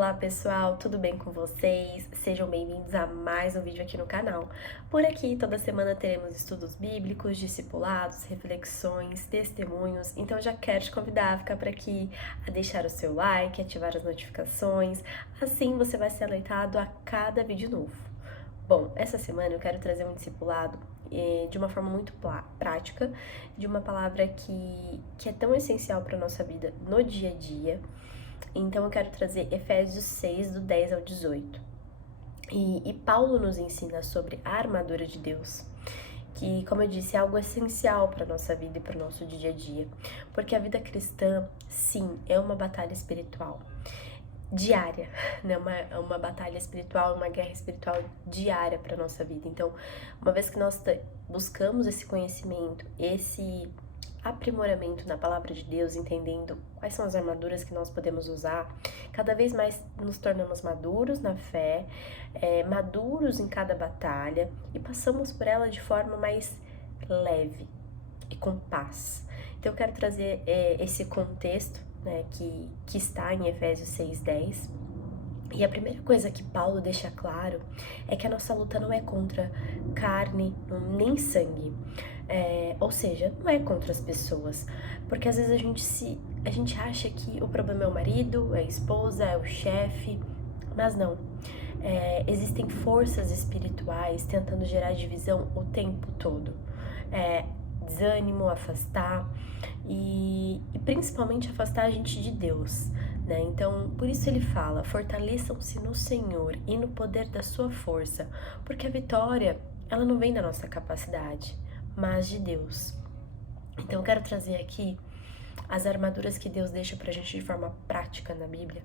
Olá pessoal, tudo bem com vocês? Sejam bem-vindos a mais um vídeo aqui no canal. Por aqui, toda semana teremos estudos bíblicos, discipulados, reflexões, testemunhos, então eu já quero te convidar a ficar por aqui, a deixar o seu like, ativar as notificações, assim você vai ser alertado a cada vídeo novo. Bom, essa semana eu quero trazer um discipulado de uma forma muito prática, de uma palavra que é tão essencial para a nossa vida no dia a dia. Então eu quero trazer Efésios 6, do 10 ao 18. E Paulo nos ensina sobre a armadura de Deus, que, como eu disse, é algo essencial para a nossa vida e para o nosso dia a dia. Porque a vida cristã, sim, é uma batalha espiritual diária, né? Uma batalha espiritual, uma guerra espiritual diária para nossa vida. Então, uma vez que nós buscamos esse conhecimento, esse aprimoramento na palavra de Deus, entendendo quais são as armaduras que nós podemos usar, cada vez mais nos tornamos maduros na fé, maduros em cada batalha e passamos por ela de forma mais leve e com paz. Então eu quero trazer esse contexto, né, que está em Efésios 6:10. E a primeira coisa que Paulo deixa claro é que a nossa luta não é contra carne nem sangue. Ou seja, não é contra as pessoas. Porque às vezes a gente acha que o problema é o marido, é a esposa, é o chefe, mas não. Existem forças espirituais tentando gerar divisão o tempo todo. Desânimo, afastar e principalmente afastar a gente de Deus, né? Então, por isso ele fala: fortaleçam-se no Senhor e no poder da sua força, porque a vitória, ela não vem da nossa capacidade, mas de Deus. Então, eu quero trazer aqui as armaduras que Deus deixa pra gente de forma prática na Bíblia,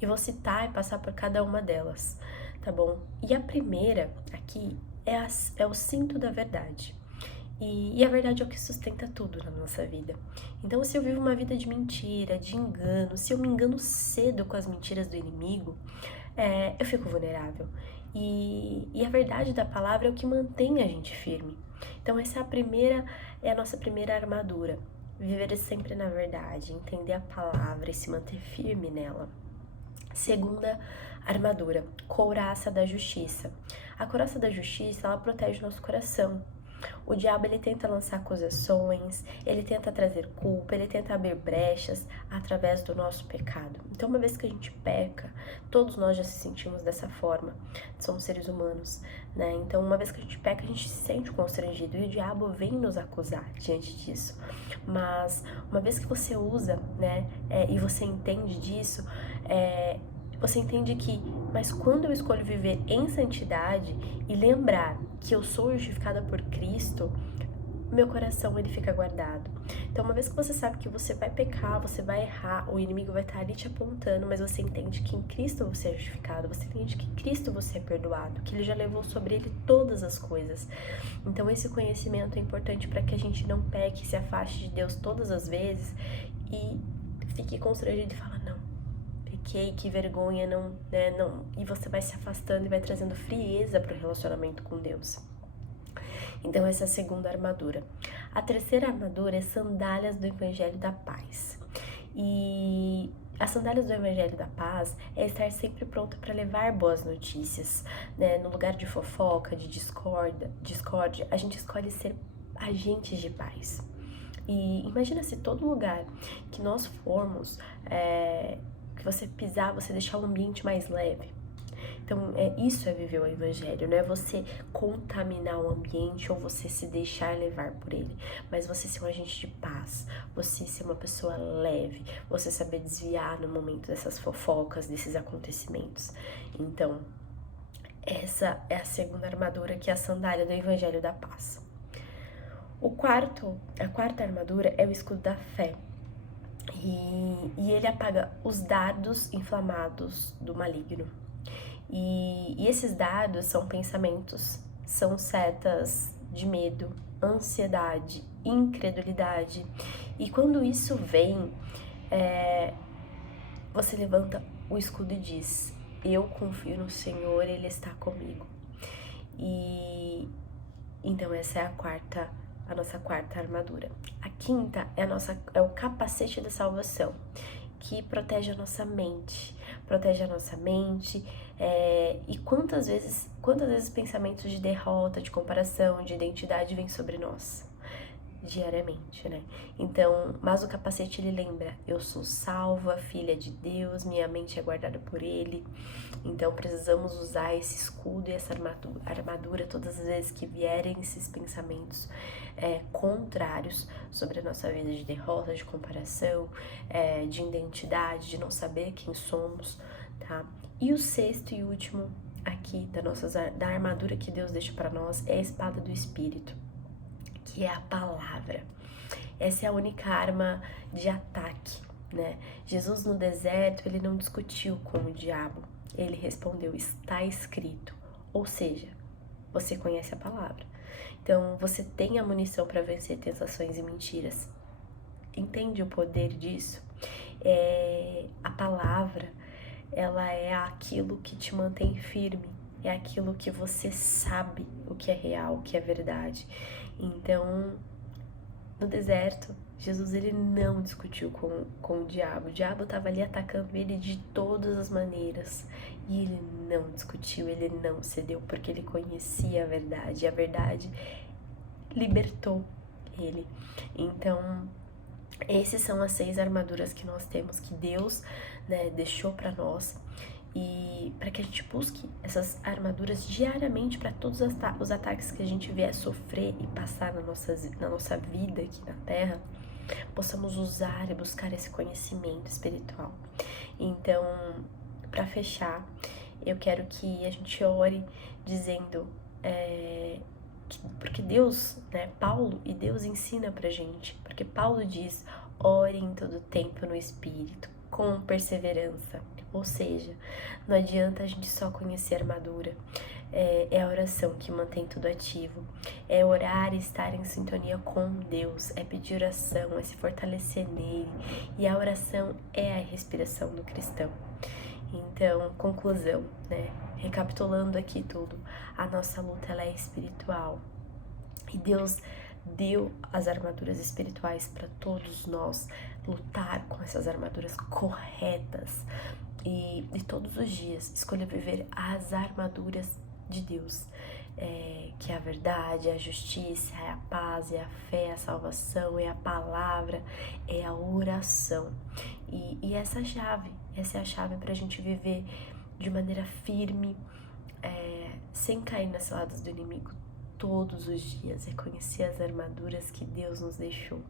e vou citar e passar por cada uma delas, tá bom? E a primeira aqui é o cinto da verdade. E a verdade é o que sustenta tudo na nossa vida. Então, se eu vivo uma vida de mentira, de engano, se eu me engano cedo com as mentiras do inimigo, eu fico vulnerável. E a verdade da palavra é o que mantém a gente firme. Então, essa é a nossa primeira armadura. Viver sempre na verdade, entender a palavra e se manter firme nela. Segunda armadura, couraça da justiça. A couraça da justiça, ela protege o nosso coração. O diabo, ele tenta lançar acusações, ele tenta trazer culpa, ele tenta abrir brechas através do nosso pecado. Então, uma vez que a gente peca, todos nós já se sentimos dessa forma, somos seres humanos, né? Então, uma vez que a gente peca, a gente se sente constrangido e o diabo vem nos acusar diante disso. Mas, uma vez que você usa, né, e você entende disso, você entende que, mas quando eu escolho viver em santidade e lembrar que eu sou justificada por Cristo, meu coração, ele fica guardado. Então, uma vez que você sabe que você vai pecar, você vai errar, o inimigo vai estar ali te apontando, mas você entende que em Cristo você é justificado, você entende que em Cristo você é perdoado, que ele já levou sobre ele todas as coisas. Então, esse conhecimento é importante para que a gente não peque, se afaste de Deus todas as vezes e fique constrangido e fala: não, que vergonha, não, né, não, e você vai se afastando e vai trazendo frieza para o relacionamento com Deus. Então, essa é a segunda armadura. A terceira armadura é sandálias do Evangelho da Paz. E as sandálias do Evangelho da Paz é estar sempre pronta para levar boas notícias, né? No lugar de fofoca, de discórdia, a gente escolhe ser agentes de paz. E imagina se todo lugar que nós formos, que você pisar, você deixar o ambiente mais leve. Então, isso é viver o Evangelho, não é você contaminar o ambiente ou você se deixar levar por ele, mas você ser um agente de paz, você ser uma pessoa leve, você saber desviar no momento dessas fofocas, desses acontecimentos. Então, essa é a segunda armadura, que é a sandália do Evangelho da Paz. A quarta armadura é o escudo da fé. E ele apaga os dardos inflamados do maligno. E esses dardos são pensamentos, são setas de medo, ansiedade, incredulidade. E quando isso vem, você levanta o escudo e diz: eu confio no Senhor, Ele está comigo. E então essa é a nossa quarta armadura. A quinta é o capacete da salvação, que protege a nossa mente. Protege a nossa mente. E quantas vezes pensamentos de derrota, de comparação, de identidade vêm sobre nós? Diariamente, né? Então, mas o capacete ele lembra, eu sou salva, filha de Deus, minha mente é guardada por Ele. Então precisamos usar esse escudo e essa armadura todas as vezes que vierem esses pensamentos contrários sobre a nossa vida, de derrota, de comparação, de identidade, de não saber quem somos, tá? E o sexto e último aqui da armadura que Deus deixa para nós é a espada do Espírito, que é a palavra. Essa é a única arma de ataque, né? Jesus no deserto, ele não discutiu com o diabo. Ele respondeu, está escrito. Ou seja, você conhece a palavra. Então, você tem a munição para vencer tentações e mentiras. Entende o poder disso? A palavra, ela é aquilo que te mantém firme. É aquilo que você sabe o que é real, o que é verdade. Então, no deserto, Jesus ele não discutiu com o diabo. O diabo estava ali atacando ele de todas as maneiras. E ele não discutiu, ele não cedeu, porque ele conhecia a verdade. E a verdade libertou ele. Então, essas são as 6 armaduras que nós temos, que Deus, né, deixou para nós. E para que a gente busque essas armaduras diariamente para todos os ataques que a gente vier sofrer e passar na nossa vida aqui na Terra, possamos usar e buscar esse conhecimento espiritual. Então, para fechar, eu quero que a gente ore dizendo, porque Deus, né, Paulo e Deus ensina pra gente, porque Paulo diz, ore em todo tempo no Espírito, com perseverança. Ou seja, não adianta a gente só conhecer a armadura. É a oração que mantém tudo ativo. É orar e estar em sintonia com Deus. É pedir oração, é se fortalecer nele. E a oração é a respiração do cristão. Então, conclusão, né? Recapitulando aqui tudo. A nossa luta, ela é espiritual. E Deus deu as armaduras espirituais para todos nós lutar com essas armaduras corretas. E todos os dias escolha viver as armaduras de Deus, que é a verdade, é a justiça, é a paz, é a fé, é a salvação, é a palavra, é a oração. E essa é a chave para a gente viver de maneira firme, sem cair nas ciladas do inimigo todos os dias, é conhecer as armaduras que Deus nos deixou.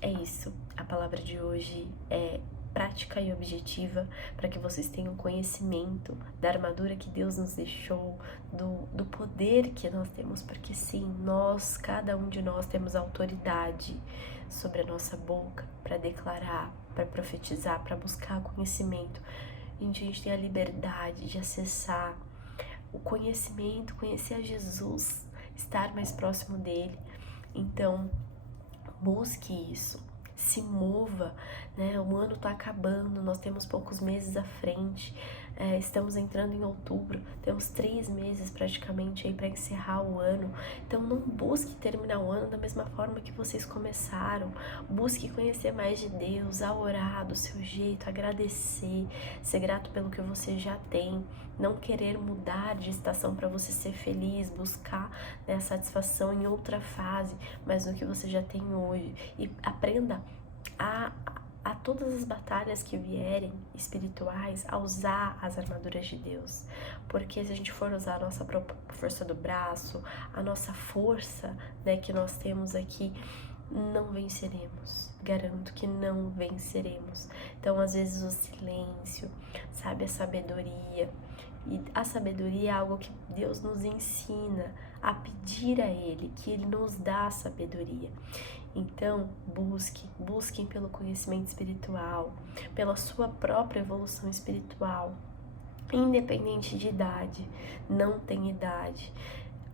É isso, a palavra de hoje é prática e objetiva, para que vocês tenham conhecimento da armadura que Deus nos deixou, do poder que nós temos, porque sim, cada um de nós temos autoridade sobre a nossa boca para declarar, para profetizar, para buscar conhecimento. A gente tem a liberdade de acessar o conhecimento, conhecer a Jesus, estar mais próximo dele. Então, busque isso. Se mova, né? O ano tá acabando, nós temos poucos meses à frente, estamos entrando em outubro, temos 3 meses praticamente aí para encerrar o ano. Então não busque terminar o ano da mesma forma que vocês começaram. Busque conhecer mais de Deus, a orar do seu jeito, agradecer, ser grato pelo que você já tem, não querer mudar de estação para você ser feliz, buscar, né, a satisfação em outra fase, mas no que você já tem hoje. E aprenda a todas as batalhas que vierem espirituais, a usar as armaduras de Deus. Porque se a gente for usar a nossa própria força do braço, a nossa força, né, que nós temos aqui, não venceremos. Garanto que não venceremos. Então, às vezes, o silêncio, sabe, a sabedoria. E a sabedoria é algo que Deus nos ensina a pedir a Ele, que Ele nos dá a sabedoria. Então, busquem pelo conhecimento espiritual, pela sua própria evolução espiritual, independente de idade, não tem idade.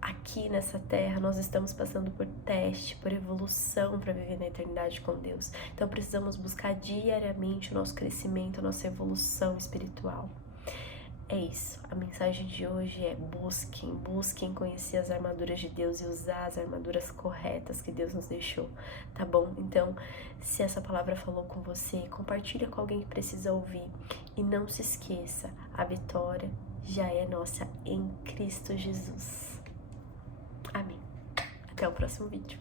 Aqui nessa terra nós estamos passando por teste, por evolução para viver na eternidade com Deus. Então precisamos buscar diariamente o nosso crescimento, a nossa evolução espiritual. É isso, a mensagem de hoje é busquem conhecer as armaduras de Deus e usar as armaduras corretas que Deus nos deixou, tá bom? Então, se essa palavra falou com você, compartilha com alguém que precisa ouvir. E não se esqueça, a vitória já é nossa em Cristo Jesus. Amém. Até o próximo vídeo.